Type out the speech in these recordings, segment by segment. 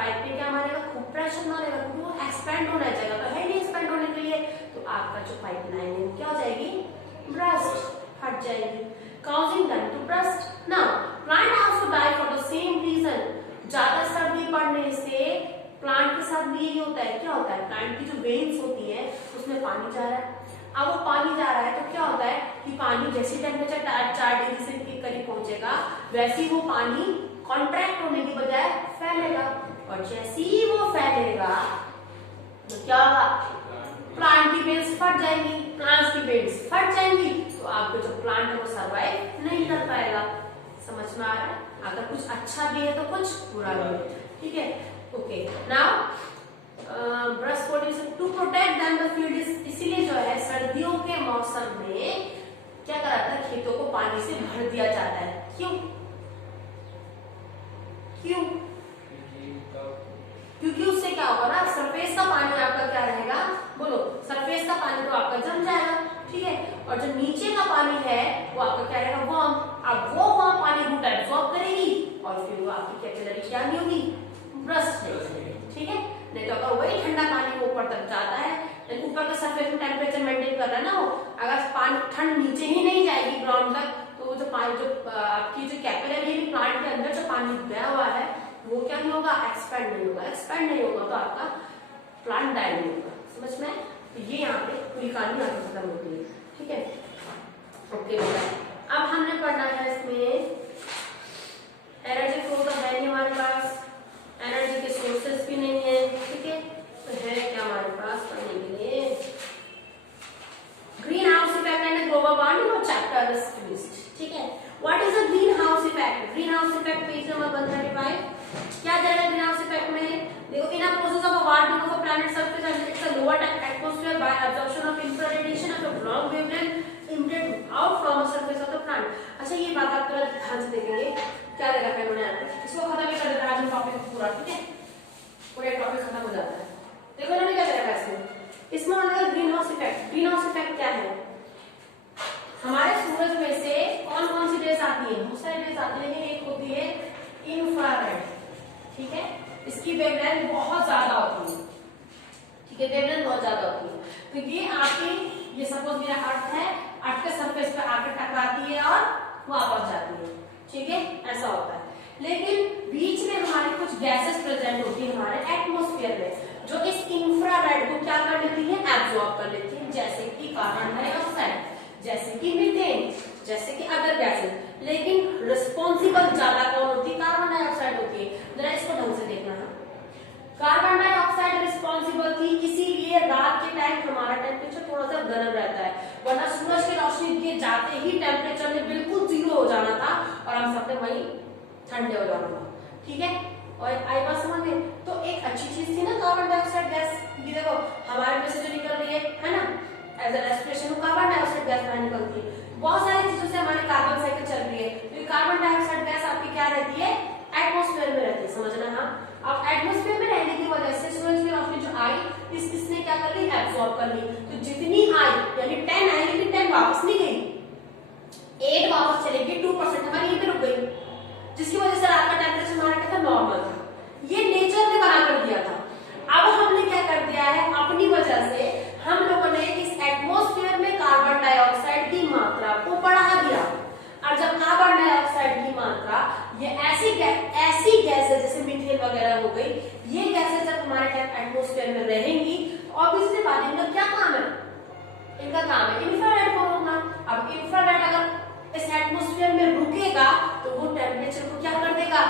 Pipe में क्या मारेगा, खूब प्रेशर मारेगा, क्योंकि वो एक्सपेंड होना चाहिए, तो है नहीं एक्सपेंड होने के लिए, तो आपका जो पाइपलाइन है क्या हो जाएगी, ब्रस्ट, फट जाएगी, causing them to burst. Now, plant also die for the same reason. ज्यादा सर्दी पड़ने से प्लांट के साथ भी यही होता है, क्या होता है, प्लांट की जो वेन्स होती है उसमें पानी जा रहा है, अब वो पानी जा रहा है तो क्या होता है कि पानी जैसे टेम्परेचर 4 डिग्री से के करीब पहुंचेगा वैसे ही वो पानी कॉन्ट्रैक्ट होने की बजाय फैलेगा, और जैसे ही वो फैलेगा तो क्या होगा, प्लांट की वेन्स फट जाएंगी, प्लांट्स की वेन्स फट जाएंगी, तो आपको जो प्लांट है वो सर्वाइव नहीं कर पाएगा। समझ में आ रहा है, अगर कुछ अच्छा भी है तो कुछ बुरा भी है, ठीक है। Okay, now brush coating to protect them the field, इसीलिए जो है सर्दियों के मौसम में क्या करा था, खेतों को पानी से भर दिया जाता है, क्यों क्यों, क्योंकि उससे क्या होगा ना, सरफेस का पानी आपका क्या रहेगा, बोलो, सरफेस का पानी तो आपका जम जाएगा, ठीक है, और जो नीचे का पानी है वो आपका क्या रहेगा, वार्म, अब वो वार्म पानी रूट एब्सॉर्ब करेगी और फिर वो आपकी कैपिलरी क्या नहीं होगी, ब्रस्ट नहीं होगी, ठीक है। नहीं तो अगर वही ठंडा पानी को ऊपर तक जाता है, ऊपर का सरफेस में टेम्परेचर मेंटेन कर रहा है ना वो, अगर पानी ठंड नीचे ही नहीं जाएगी ग्राउंड तक, तो जो पानी जो आपकी जो कैपिलरी प्लांट के अंदर जो पानी गया हुआ है वो क्या नहीं होगा, एक्सपेंड नहीं होगा, एक्सपेंड नहीं होगा तो आपका प्लांट डाई नहीं होगा। समझ में, तो ये यहाँ पे पूरी कहानी आपको खत्म होती है, ठीक है। ओके, अब हमने पढ़ना है इसमें एनर्जी फ्लो तो है नहीं हमारे पास, एनर्जी के सोर्सेस भी नहीं है, ठीक है, तो है क्या हमारे पास पढ़ने के लिए, green house effect and global warming और चैप्टर लिस्ट, ठीक है। What is the green house effect, green house effect page number 135, क्या जाएगा ग्रीन हाउस इफेक्ट में, देखो, in a process of warming of a planet surface and its a lower atmosphere by absorption of infrared radiation of the long wavelength emitted out from the surface of the plant. अच्छा, ये बात आप थोड़ा ध्यान से देखेंगे, क्या लगा है मैंने यहाँ पे, इसको खत्म ही कर देते हैं आज हम टॉपिक पूरा, ठीक है, पूरा टॉपिक खत्म हो जाता है। देखो इन्होंने क्या करा इसमें उन्होंने green house effect, green house effect क्या है, हमारे सूरज में से कौन कौन सी रेस आती है, बहुत सारी रेस आती है, एक होती है इंफ्रारेड, ठीक है, इसकी वेवलेंथ बहुत ज्यादा होती है, ठीक है, वेवलेंथ बहुत ज्यादा होती है, तो ये आपकी, ये सपोज मेरा अर्थ है, अर्थ के सरफेस पे आकर टकराती है और वापस जाती है, ठीक है, ऐसा होता है। लेकिन बीच में हमारी कुछ गैसेस प्रेजेंट होती है हमारे एटमॉस्फेयर में, जो इस इंफ्रारेड को क्या कर लेती है, एब्सॉर्ब कर लेती है, जैसे कि कार्बन डाइऑक्साइड, जैसे कि मीथेन, जैसे कि अदर गैसेस। लेकिन रिस्पॉन्सिबल ज्यादा कौन होती है, कार्बन डाइऑक्साइड होती है। जरा इसको ढंग से देखना है, कार्बन डाइऑक्साइड रिस्पॉन्सिबल थी, इसीलिए रात के टाइम हमारा टेम्परेचर थोड़ा सा गर्म रहता है, वरना सूरज की रोशनी के जाते ही टेम्परेचर में बिल्कुल 0 हो जाना था और हम सबने वही ठंडे हो जाना था, ठीक है। और आई बात समझ में, तो एक अच्छी चीज थी ना कार्बन डाइऑक्साइड गैस, ये देखो हमारे में से जो निकल रही है ना, as a respiration carbon dioxide gas बाहर निकलती है, बहुत सारी चीजों से हमारी कार्बन साइकिल चल रही है, तो कार्बन डाइऑक्साइड गैस आपकी क्या रहती है, एटमॉस्फेयर में रहती है, समझना। हाँ, अब एटमॉस्फेयर में रहने की वजह से सूरज की रोशनी जो आई इसने क्या कर ली, एब्सॉर्ब कर ली, तो जितनी आई यानी 10 आई, लेकिन 10 वापस नहीं गई, 8 वापस चली गई, 2% हमारी यहीं पे रुक गई, जिसकी वजह से रात का टेम्परेचर हमारा क्या था, नॉर्मल था, ये नेचर ने बना कर दिया था। अब हमने क्या कर दिया है, अपनी वजह से हम लोगों ने इस एटमॉस्फेयर में कार्बन डाइऑक्साइड की मात्रा को बढ़ा दिया, और जब कार्बन डाइऑक्साइड की मात्रा, ये ऐसी गैसें जैसे मीथेन वगैरह हो गई, ये गैसें जब हमारे एटमॉस्फेयर में रहेंगी तो ऑब्वियसली बात, इनका क्या काम है, इनका काम है इंफ्रारेड को रोकना। अब इंफ्रारेड अगर इस एटमॉस्फेयर में रुकेगा तो वो टेम्परेचर को क्या कर देगा,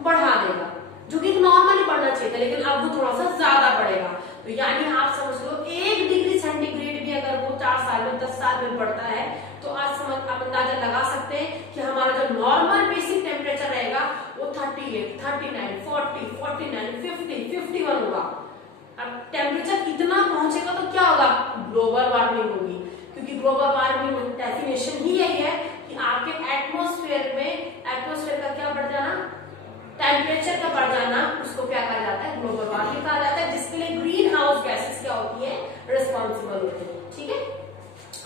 बढ़ा देगा, जो कि नॉर्मली बढ़ना चाहिए था, लेकिन अब वो थोड़ा सा ज्यादा बढ़ेगा। तो यानी आप समझ लो 1 डिग्री सेंटीग्रेड भी अगर वो 4 साल में 10 साल में बढ़ता है, तो आज समझ आप अंदाजा लगा सकते हैं कि हमारा जो नॉर्मल बेसिक टेम्परेचर रहेगा वो 38, 39, 40, 49, 50, 51 होगा। अब टेम्परेचर इतना पहुंचेगा तो क्या होगा, ग्लोबल वार्मिंग होगी, क्योंकि ग्लोबल वार्मिंग डेफिनेशन ही यही है कि आपके एटमॉस्फेयर में, एटमॉस्फेयर का क्या बढ़ जाना, टेम्परेचर का बढ़ जाना, उसको क्या कहा जाता है, ग्लोबल वार्मिंग कहा जाता है, जिसके लिए ग्रीन हाउस गैसेस क्या होती है, रिस्पॉन्सिबल होती है, ठीक है।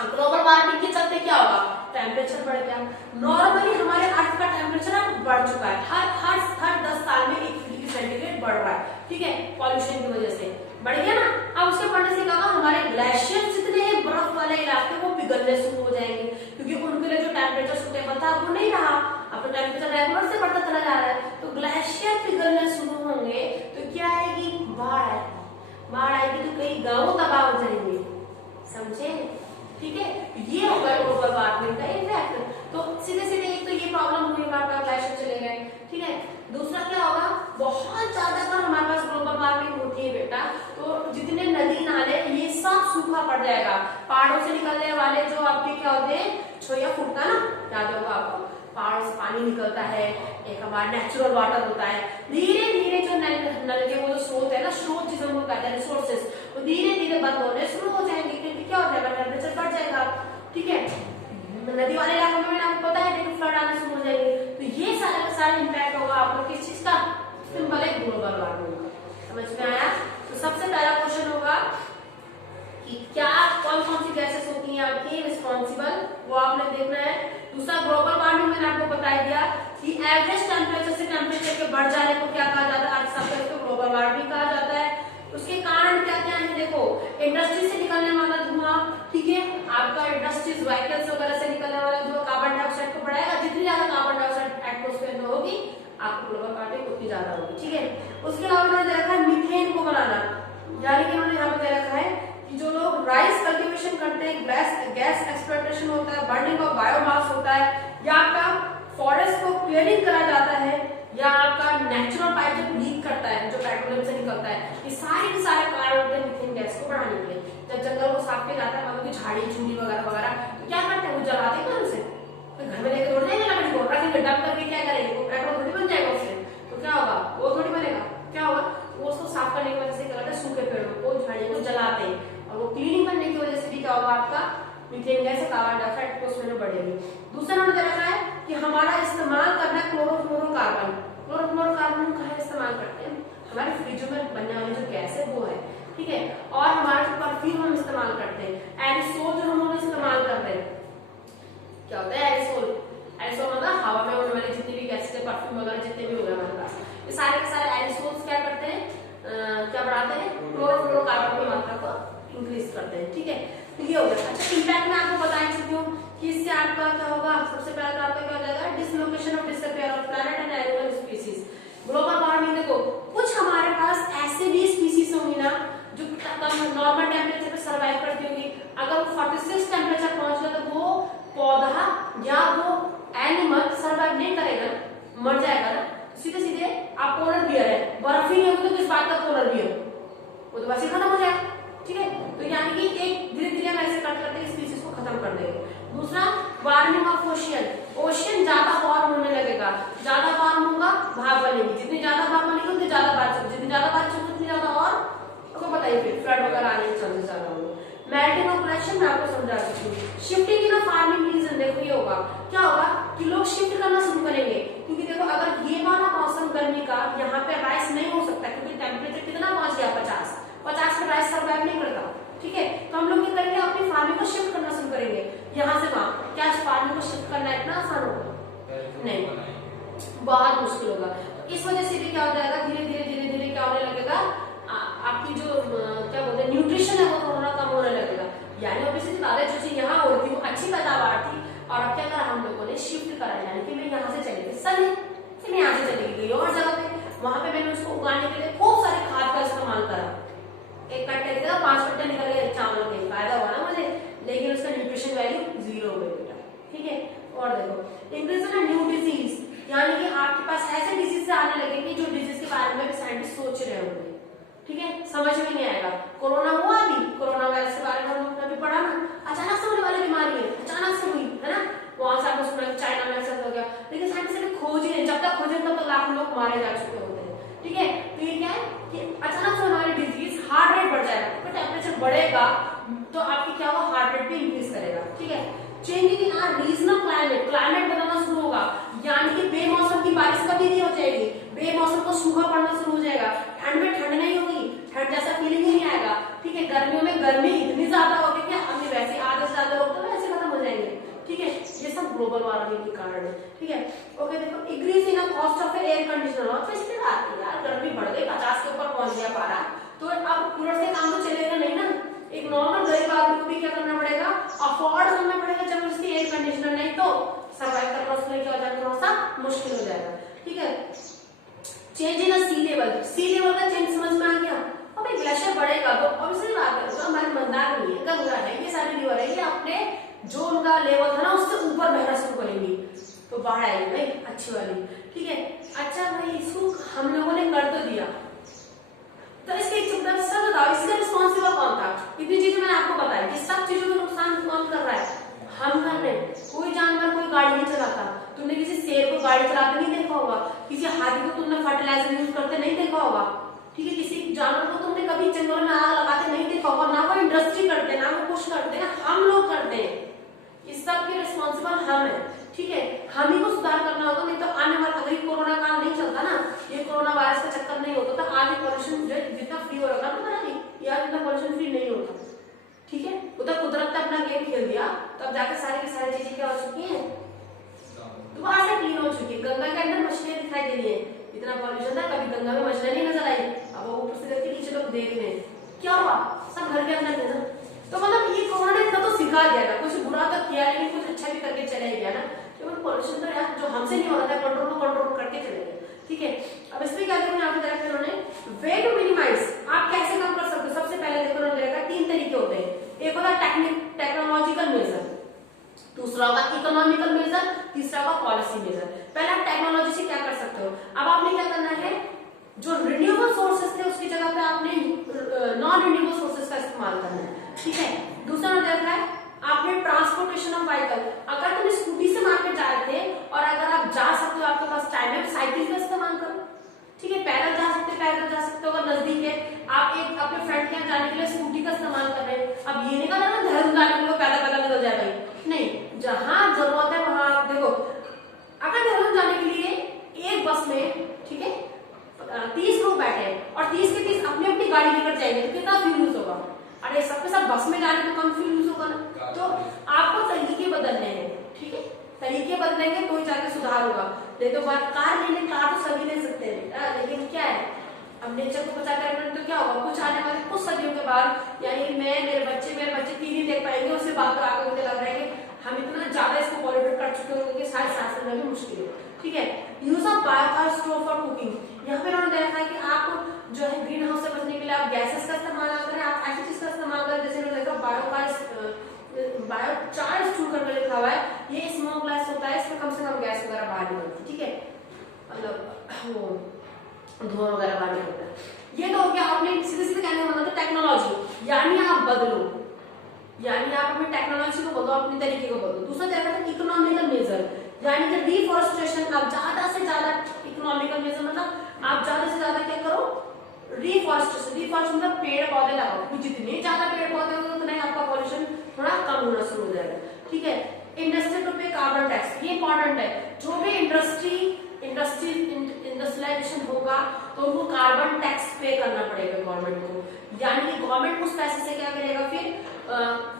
अब ग्लोबल वार्मिंग के चलते क्या होगा, टेम्परेचर बढ़ गया। नॉर्मली हमारे अर्थ का टेम्परेचर अब बढ़ चुका है, हर 10 साल में 1 डिग्री सेंटीग्रेड बढ़ रहा है, ठीक है, पॉल्यूशन की वजह से बढ़ गया ना। अब उसके बढ़ने से क्या होगा, हमारे ग्लेशियर जितने हैं बर्फ वाले इलाके वो पिघलने शुरू हो जाएंगे, क्योंकि उनके लिए जो टेम्परेचर सुटेबल था वो नहीं रहा, अब तो टेम्परेचर रेगुलर से बढ़ता चला जा रहा है, तो ग्लेशियर पिघलने शुरू होंगे तो क्या आएगी, बाढ़ आएगी। बाढ़ आएगी तो कई गांव तबाह हो जाएंगे, समझे, ठीक है। ये होगा ग्लोबल वार्मिंग का इफेक्ट। तो सीधे सीधे एक तो ये प्रॉब्लम हुई, हमारे पास ग्लेशियर चले गए, ठीक है। दूसरा क्या होगा, बहुत ज्यादा अगर हमारे पास ग्लोबल वार्मिंग होती है बेटा, तो जितने नदी नाले ये सब सूखा पड़ जाएगा। पहाड़ों से निकलने वाले जो आपके क्या होते हैं, छोया फूटता ना, याद होगा आपको, पहाड़ों से पानी निकलता है, एक हमारा नेचुरल वाटर होता है, धीरे धीरे जो नल के वो जो स्रोत है ना, स्रोत जिसे हम लोग कहते हैं रिसोर्सेस, वो धीरे धीरे बंद होने शुरू हो जाएंगे, क्योंकि क्या हो जाएगा, टेम्परेचर बढ़ जाएगा, ठीक है। नदी वाले इलाकों में आपको पता है देखो फ्लड आने शुरू हो जाएंगे। तो ये सारे इम्पैक्ट होगा आप लोग किस चीज का, सिंपल है ग्लोबल वार्मिंग का। समझ में आया। तो सबसे पहला क्वेश्चन होगा कि क्या कौन कौन सी गैसेस होती हैं आपकी रिस्पॉन्सिबल, वो आपने देखना है। दूसरा ग्लोबल वार्मिंग मैंने आपको बता दिया कि एवरेज टेम्परेचर से टेम्परेचर के बढ़ जाने को क्या कहा जाता है, आज सबसे इसको ग्लोबल वार्मिंग कहा जाता है। उसके कारण क्या क्या है, देखो इंडस्ट्री से निकलने वाला धुआं, ठीक है, आपका इंडस्ट्रीज व्हीकल्स वगैरह से निकलने वाला जो कार्बन डाइऑक्साइड को बढ़ाएगा, जितनी ज्यादा कार्बन डाइऑक्साइड एटमॉस्फेयर में होगी आपको ग्लोबल वार्मिंग उतनी ज्यादा होगी, ठीक है। उसके अलावा उन्होंने दे रखा है मीथेन को बनाना, यानी कि उन्होंने यहाँ पे दे रखा है कि जो लोग राइस कल्टीवेशन करते हैं, गैस एक्सप्लॉयटेशन होता है, बर्निंग ऑफ बायोमास होता है, या आपका फॉरेस्ट को क्लियरिंग करा जाता है, या आपका नेचुरल पाइप जब लीक करता है जो पेट्रोलियम से निकलता है, ये सारे के सारे कारण होते हैं मीथेन गैस को बढ़ाने के लिए। जब जंगल को साफ किया जाता है, मतलब की झाड़ी झूड़ी वगैरह वगैरह, तो क्या करते हैं वो जलाते हैं उनसे, तो घर में लेकर तोड़ देंगे लकड़ी को, रखेंगे डंप करके, क्या करेंगे, वो पेट्रोल थोड़ी बन जाएगा उससे, तो क्या होगा, वो थोड़ी बनेगा, क्या होगा, वो उसको साफ करने की वजह से क्या करते हैं, सूखे पेड़ों को झाड़ी को जलाते हैं, और वो क्लीनिंग करने की वजह से भी क्या होगा, आपका methane gas carbon dioxide atmosphere में बढ़ेगी। दूसरा नंबर दे रखा है कि हमारा इस्तेमाल करना है क्लोरोफ्लोरोकार्बन। क्लोरोफ्लोरोकार्बन कहाँ इस्तेमाल करते हैं, हमारे फ्रिजों में बनने वाली जो गैस है वो है, ठीक है। और हमारा जो परफ्यूम हम इस्तेमाल करते हैं, एरिसोल जो हम लोग इस्तेमाल करते हैं, क्या होता है एरिसोल, एरिसोल मतलब हवा में उड़ने वाली जितनी भी गैसेस है, परफ्यूम वगैरह जितने भी हो गए हमारे पास, ये सारे के सारे एरिसोल्स क्या करते हैं, क्या बढ़ाते हैं, क्लोरोफ्लोरोकार्बन की मात्रा को इंक्रीज करते हैं, ठीक है। तो ये हो गया। अच्छा इम्पैक्ट मैं आपको बता सकती हूँ कि इससे आपका क्या होगा, सबसे पहले तो आपका क्या हो जाएगा, डिसलोकेशन और disappear of planet and animal species. Global warming देखो, कुछ हमारे पास ऐसे भी स्पीसीज होंगी ना जो नॉर्मल टेम्परेचर पे सर्वाइव करती होंगी, अगर वो 46 टेम्परेचर पहुंच गया तो वो पौधा या वो एनिमल सर्वाइव नहीं करेगा, मर जाएगा ना। सीधे सीधे आप पोलर बियर है, बर्फ ही नहीं होगी तो किस बात का पोलर बियर, वो तो वैसे खत्म हो जाएगा, ठीक है। तो यानी कि एक धीरे धीरे हम ऐसे कट करते स्पीसीज को खत्म कर देंगे। दूसरा वार्मिंग ऑफ ओशियन, ओशियन ज्यादा वार्म होने लगेगा, ज्यादा वार्म होगा भाप बनेगी, जितनी ज्यादा भाप बनेगी उतनी ज्यादा बारिश, जितनी ज्यादा बारिश होगी उतनी ज्यादा और आपको बताइए फिर फ्लड वगैरह आने के चांसेस ज्यादा होंगे। मेल्टिंग ऑफ ग्लेशियर मैं आपको समझा सकती हूँ। शिफ्टिंग इन फार्मिंग रीजन, देखो ये होगा, क्या होगा कि लोग शिफ्ट करना शुरू करेंगे, क्योंकि देखो अगर ये वाला मौसम गर्मी का यहाँ पे राइस नहीं हो सकता, क्योंकि टेम्परेचर कितना पहुंच गया 50 में राइस सर्वाइव नहीं करता, ठीक है। तो हम लोग क्या करेंगे, अपनी फार्मिंग को शिफ्ट करना शुरू करेंगे यहाँ से वहां। क्या फार्मिंग को शिफ्ट करना इतना आसान होगा, नहीं, बहुत मुश्किल होगा। तो इस वजह से भी क्या हो जाएगा, धीरे धीरे धीरे धीरे क्या होने लगेगा, आपकी जो क्या बोलते हैं न्यूट्रिशन है वो थोड़ा कम होने लगेगा। यानी ऑब्वियसली ज्यादा जो चीज यहाँ हो रही थी वो अच्छी पैदावार थी, और अब क्या करा हम लोगों ने, शिफ्ट करा, यानी कि मैं यहाँ से चली गई सनी, फिर मैं यहाँ से चली गई और जगह पे, वहां पे मैंने उसको उगाने के लिए खूब सारे खाद का इस्तेमाल करा, एक कट्टे की 5 कट्टे निकल गए चावल के, फायदा हुआ ना मुझे, लेकिन उसका न्यूट्रिशन वैल्यू 0 हो गई बेटा, ठीक है। और देखो इंक्रीज ना न्यू डिजीज, यानी कि आपके पास ऐसे डिजीज आने लगेंगे जो डिजीज के बारे में भी साइंटिस्ट सोच रहे होंगे, ठीक है, समझ में नहीं आएगा। कोरोना हुआ अभी, कोरोना वायरस के बारे में हम लोग पढ़ा ना, अचानक से होने वाली बीमारी है, अचानक से हुई है ना, वहां से आपने सुना चाइना में ऐसा हो गया, लेकिन साइंटिस्ट ने खोज ही नहीं, जब तक खोजे तब तक लाखों लोग मारे जा चुके होते हैं, ठीक है। तो ये क्या है कि अचानक से होने वाली डिजीज, हार्ट रेट बढ़ जाएगा, तो टेम्परेचर बढ़ेगा तो आपकी क्या होगा, हार्ट रेट भी इंक्रीज करेगा, ठीक है। Changing in our regional climate, climate बदलना शुरू होगा, यानी कि बेमौसम की बारिश कभी नहीं हो जाएगी, बेमौसम को सूखा पड़ना शुरू हो जाएगा, ठंड में ठंड नहीं होगी, ठंड जैसा फीलिंग ही नहीं आएगा, ठीक है। गर्मियों में गर्मी इतनी ज्यादा होगी कि अभी वैसे आधे से ज्यादा लोग तो वैसे खत्म हो जाएंगे, ठीक है। ये सब ग्लोबल वार्मिंग के कारण है, ठीक है। ओके देखो increase in cost of air conditioner, और फिर इसके बाद यार गर्मी बढ़ गई, सी लेवल का चेंज समझ में आ गया। अब एक ग्लेशियर बढ़ेगा तो ऑब्वियसली बात है, जो हमारे मंदाकिनी है, गंगा है, ये सारे रिवर है, ये अपने जो उनका लेवल था ना उससे ऊपर बहना शुरू करेंगी, तो बाढ़ आएगी भाई अच्छी वाली, ठीक है। अच्छा भाई इसको हम लोगों ने कर तो दिया, तो इसके एक चुपचाप सब बताओ इसका रिस्पॉन्सिबल कौन था? इतनी चीजें मैंने आपको बताई कि सब चीजों का नुकसान कौन कर रहा है? हम कर रहे हैं। कोई जानवर कोई गाड़ी नहीं चलाता, तुमने किसी शेर को गाड़ी चलाते नहीं देखा होगा, किसी हाथी को तुमने फर्टिलाइजर यूज करते नहीं देखा होगा, ठीक है, किसी जानवर को तुमने कभी जंगल में आग लगाते नहीं देखा होगा, ना वो इंडस्ट्री करते ना वो कुछ करते हैं, हम लोग करते हैं। इस सब के रिस्पॉन्सिबल हम है, ठीक है। हम ही को सुधार करना होगा, नहीं तो आने वाला अगर कोरोना काल नहीं चलता ना, ये कोरोना वायरस का चक्कर नहीं होता तो आगे पॉल्यूशन जितना फ्री हो रहा था ना, यार इतना पॉल्यूशन फ्री नहीं होता, ठीक है। उधर कुदरत ने अपना गेम खेल दिया, तब जाके सारी की सारी चीजें क्या हो चुकी है, दोबारा से क्लीन हो चुकी है। गंगा के अंदर मछलियां दिखाई दे रही है, इतना पॉल्यूशन था कभी गंगा में मछलियां नहीं नजर आई, अब वो ऊपर से करके नीचे लोग देख रहे हैं, क्या हुआ, सब घर के अंदर है ना। तो मतलब ये कोरोना ने इतना तो सिखा दिया था, कुछ बुरा तो किया लेकिन कुछ अच्छा भी करके चले गया ना, केवल पॉल्यूशन तो यार जो हमसे नहीं हो रहा था कंट्रोल करके चले गए, ठीक है। अब इसमें क्या करेंगे आपकी तरफ से उन्होंने वे टू मिनिमाइज, आप कैसे कम कर सकते हो? सबसे पहले देखो उन्होंने देखा 3 तरीके होते हैं, एक होता है टेक्नोलॉजिकल मेजर, दूसरा होगा इकोनॉमिकल मेजर, तीसरा होगा पॉलिसी मेजर। पहले आप टेक्नोलॉजी से क्या कर सकते हो? अब आपने क्या करना है, जो रिन्यूएबल सोर्सेस थे उसकी जगह पे आपने नॉन रिन्यूएबल सोर्सेस का इस्तेमाल करना है, ठीक है। दूसरा देखा है आपने ट्रांसपोर्टेशन ऑफ व्हीकल, अगर तुम स्कूटी से मार्केट जा रहे थे और अगर आप जा सकते हो, आपके पास टाइम है, साइकिल का इस्तेमाल करो, ठीक है। पैदल जा सकते हो अगर नजदीक है, आप एक अपने फ्रेंड के यहाँ जाने के लिए स्कूटी का इस्तेमाल कर रहे हैं। अब ये नहीं करना ना देहरादून जाने के लिए पैदल निकल जाए भाई, नहीं, जहां जरूरत है वहां आप देखो, अगर देहरादून जाने के लिए एक बस में, ठीक है, 30 लोग बैठे और 30 के 30 अपनी अपनी गाड़ी लेकर जाएंगे तो कितना फ्यूल यूज होगा? अरे सबके साथ बस में जाने तो कम फ्यूल यूज होगा ना। तो आपको तरीके बदलने हैं, ठीक है, तरीके बदलेंगे तो ही जाके सुधार होगा। नहीं तो कार लेने, कार तो सभी ले सकते हैं, लेकिन क्या है, अब नेचर को बचा कर तो क्या होगा, कुछ आने वाले कुछ सदियों के बाद यानी मेरे बच्चे टीवी देख पाएंगे, उससे बात कर आगे मुझे लग रहा है कि हम इतना ज्यादा इसको पॉल्यूटेड कर चुके होंगे कि सारे सांस लेना भी मुश्किल है, ठीक है। Use of biogas stove for cooking, यहाँ पे उन्होंने देखा है कि आप जो है ग्रीन हाउस से बचने के लिए आप गैसेस का इस्तेमाल ना करें, आप ऐसी चीज का इस्तेमाल करें जैसे उन्होंने देखा बायोचार स्टोर करके लिखा हुआ है, ये स्मोक ग्लास होता है, इसमें कम से कम गैस वगैरह बाहर निकलती, ठीक है, मतलब वो धुआं वगैरह बाहर निकलता है। ये तो हो गया आपने सीधे सीधे कहने का मतलब टेक्नोलॉजी, यानी आप बदलो, यानी आप अपनी टेक्नोलॉजी को बदलो, अपने तरीके को बदलो। दूसरा क्या है इकोनॉमिकल मेजर, यानी कि डिफॉरेस्टेशन, आप ज्यादा से ज्यादा, इकोनॉमिकल मेजर मतलब आप ज्यादा से ज्यादा क्या करो, डिफॉरेस्टेशन मतलब पेड़ पौधे लगाओ, जितने ज्यादा पेड़ पौधे होंगे उतना ही आपका पॉल्यूशन थोड़ा कम होना शुरू हो जाएगा, ठीक है। इंडस्ट्री टू पे कार्बन टैक्स, ये इंपॉर्टेंट है, जो भी इंडस्ट्रियलाइजेशन होगा तो उनको कार्बन टैक्स पे करना पड़ेगा गवर्नमेंट को, यानी कि गवर्नमेंट उस पैसे से क्या करेगा फिर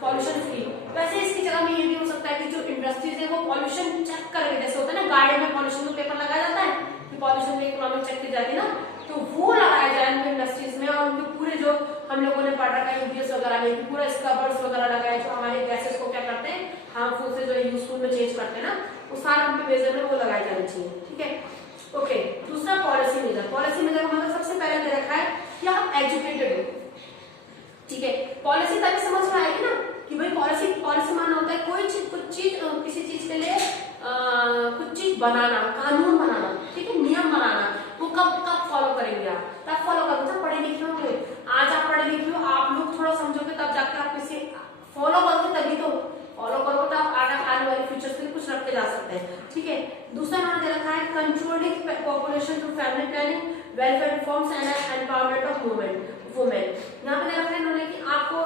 पॉल्यूशन फ्री। वैसे इसकी जगह में ये भी हो सकता है कि जो इंडस्ट्रीज है वो पॉल्यूशन चेक करेंगे, जैसे होता है ना गाड़ी में पॉल्यूशन का पेपर लगाया जाता है कि पॉल्यूशन में इकोनॉमिक चेक की जाती है ना, तो वो लगाया जाए उनके इंडस्ट्रीज में, और उनके पूरे जो हम लोगों ने पढ़ रखा है यूपीएस वगैरह में, पूरा स्क्रबर्स वगैरह लगाए जो हमारे गैसेस को क्या करते हैं, हार्मफुल से जो यूजफुल में चेंज करते हैं ना, वो सारे उनके मेजर में वो लगाए जाने चाहिए, ठीक है। ओके, दूसरा पॉलिसी मेजर, पॉलिसी मेजर मतलब सबसे पहले दे रखा है कि आप एजुकेटेड हो, ठीक है। पॉलिसी तभी समझ में आएगी ना कि भाई पॉलिसी माना होता है कोई चीज, कुछ चीज, किसी चीज के लिए कुछ चीज बनाना, कानून बनाना, ठीक है, नियम बनाना, वो कब फॉलो करेंगे आप, तब फॉलो करोगे जब पढ़े लिखे होंगे। आज आप पढ़े लिखे हो, आप लोग थोड़ा समझोगे तब जाकर आप किसी फॉलो करोगे, तभी तो फॉलो करोगे तो आप आने वाले फ्यूचर के लिए कुछ रख के जा सकते हैं, ठीक है। दूसरा नाम दे रखा है controlling population through family planning, welfare reforms and empowerment of women. यहाँ पे दे रखा है इन्होंने कि आपको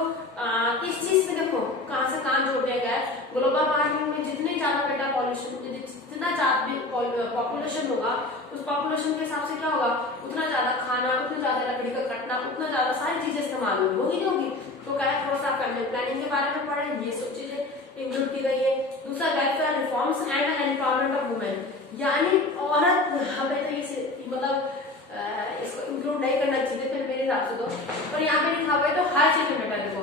किस चीज में देखो कहां से कहां जोड़ने गया है, ग्लोबल वार्मिंग में जितने ज्यादा बेटा पॉल्यूशन, जितना ज्यादा पॉपुलेशन होगा उस पॉपुलेशन के हिसाब से क्या होगा, उतना ज्यादा खाना, उतना ज्यादा लकड़ी का कटना, उतना ज्यादा सारी चीजें इस्तेमाल होगी नहीं होगी। तो क्या है, थोड़ा सा फैमिली प्लानिंग के बारे में पढ़े, ये सब चीजें इंक्लूड की गई है। दूसरा welfare reforms and empowerment of women, यानी औरत, हमें तो ये मतलब इसको इंक्लूड नहीं करना चाहिए फिर मेरे हिसाब से तो, पर यहाँ पे लिखा हुआ है तो हर चीज में बेटा देखो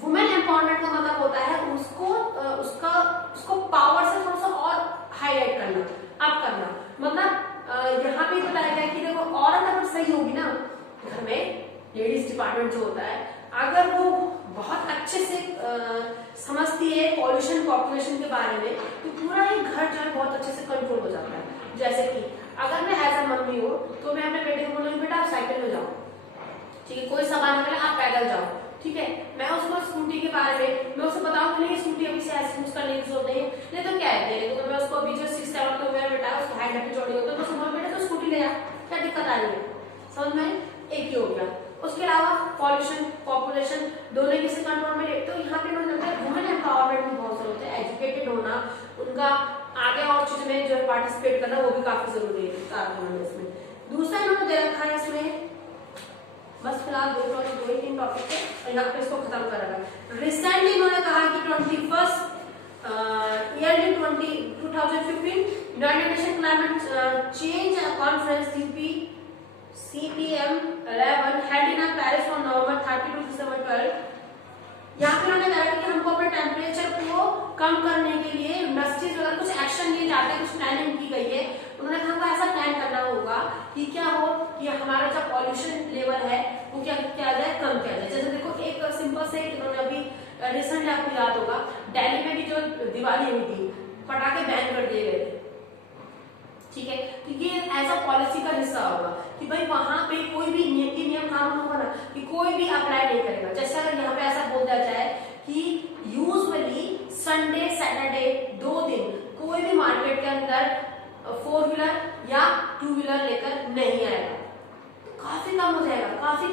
वुमेन एम्पावरमेंट का मतलब होता है उसको पावर से थोड़ा सा और हाईलाइट करना, अप करना, मतलब यहाँ पे बताया गया कि देखो औरत अगर सही होगी ना घर में, लेडीज डिपार्टमेंट जो होता है, अगर वो बहुत अच्छे से समझती है पॉल्यूशन पॉपुलेशन के बारे में, तो पूरा एक घर जो है बहुत अच्छे से कंट्रोल हो जाता है। जैसे कि अगर मैं एज अ मम्मी हूँ तो मैं अपने बेटे को बोलूंगी बेटा आप साइकिल में जाओ, ठीक है, कोई सामान वगैरह आप पैदल जाओ, ठीक है, मैं उसको स्कूटी के बारे में मैं उसको बताऊंगी नहीं स्कूटी अभी से ऐसे यूज करने की जरूरत नहीं तो क्या है, तो मैं उसको अभी जो 6 7 तो हुआ बेटा उसको हैंड अभी जोड़ी होता है तो सुबह बेटा तो स्कूटी ले आ, क्या दिक्कत आ रही है, समझ में एक ही हो गया। उसके अलावा पॉल्यूशन पॉपुलेशन दोनों किसी कंट्रोल में, तो यहाँ पे मुझे लगता है वुमेन एम्पावरमेंट में बहुत जरूरत है, एजुकेटेड होना, उनका आगे और चीज में जो पार्टिसिपेट करना वो भी काफी जरूरी है इसमें। दूसरा इन्होंने दे रखा है इसमें, बस फिलहाल 2-3 टॉपिक है और यहाँ पे इसको खत्म करेगा। रिसेंटली इन्होंने कहा कि 21st yearly 2015 United nation climate change conference CPM 11 head in Paris on November 30 to December 12। यहाँ पे उन्होंने कहा कि हमको अपने टेम्परेचर को कम करने के लिए इंडस्ट्रीज वगैरह कुछ एक्शन लिए जाते हैं, कुछ प्लानिंग की गई है। उन्होंने कहा हमको ऐसा प्लान करना होगा कि क्या हो कि हमारा जो पॉल्यूशन लेवल है वो क्या किया जाए, कम किया जाए। जैसे देखो एक सिंपल से इन्होंने अभी रिसेंटली आपको याद होगा दिल्ली में भी जो दिवाली हुई थी पटाखे बैन कर दिए गए थे, ठीक है, तो ये ऐसा पॉलिसी का हिस्सा होगा कि भाई वहां पे कोई भी नियम कानून होगा ना कि कोई भी अप्लाई नहीं करेगा। जैसे अगर यहाँ पे ऐसा बोल दिया जाए कि यूजुअली संडे सैटरडे 2 दिन कोई भी मार्केट के अंदर 4 व्हीलर या 2 व्हीलर लेकर नहीं आएगा, तो काफी कम हो जाएगा, काफी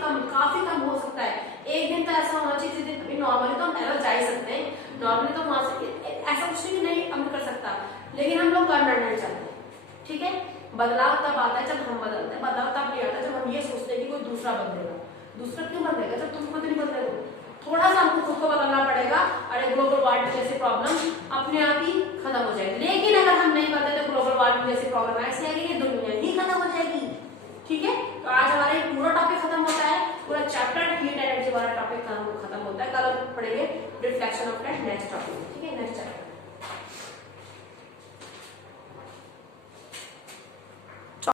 कम हो सकता है। एक दिन तो ऐसा होना चाहिए जिस दिन नॉर्मली तो हम पैदल जा ही सकते हैं, नॉर्मली तो वहां से ऐसा कुछ नहीं अमल कर सकता, लेकिन हम लोग करना नहीं चाहते, ठीक है। बदलाव तब आता है जब हम बदलते हैं, बदलाव तब नहीं आता जब हम ये सोचते हैं कि कोई दूसरा बदलेगा। दूसरा क्यों बदलेगा जब तुम खुद नहीं बदले हो? थोड़ा सा हमको खुद को बदलना पड़ेगा और ग्लोबल वार्मिंग जैसी प्रॉब्लम अपने आप ही खत्म हो जाएगी। लेकिन अगर हम नहीं बदले तो ग्लोबल वार्मिंग जैसी प्रॉब्लम ऐसी आएगी ये दुनिया ही खत्म हो जाएगी, ठीक है। तो आज हमारा ये पूरा टॉपिक खत्म होता है, पूरा चैप्टर हीट एनर्जी वाला टॉपिक खत्म होता है। कल हम पढ़ेंगे रिफ्लेक्शन ऑफ नेक्स्ट टॉपिक, ठीक है, नेक्स्ट चैप्टर।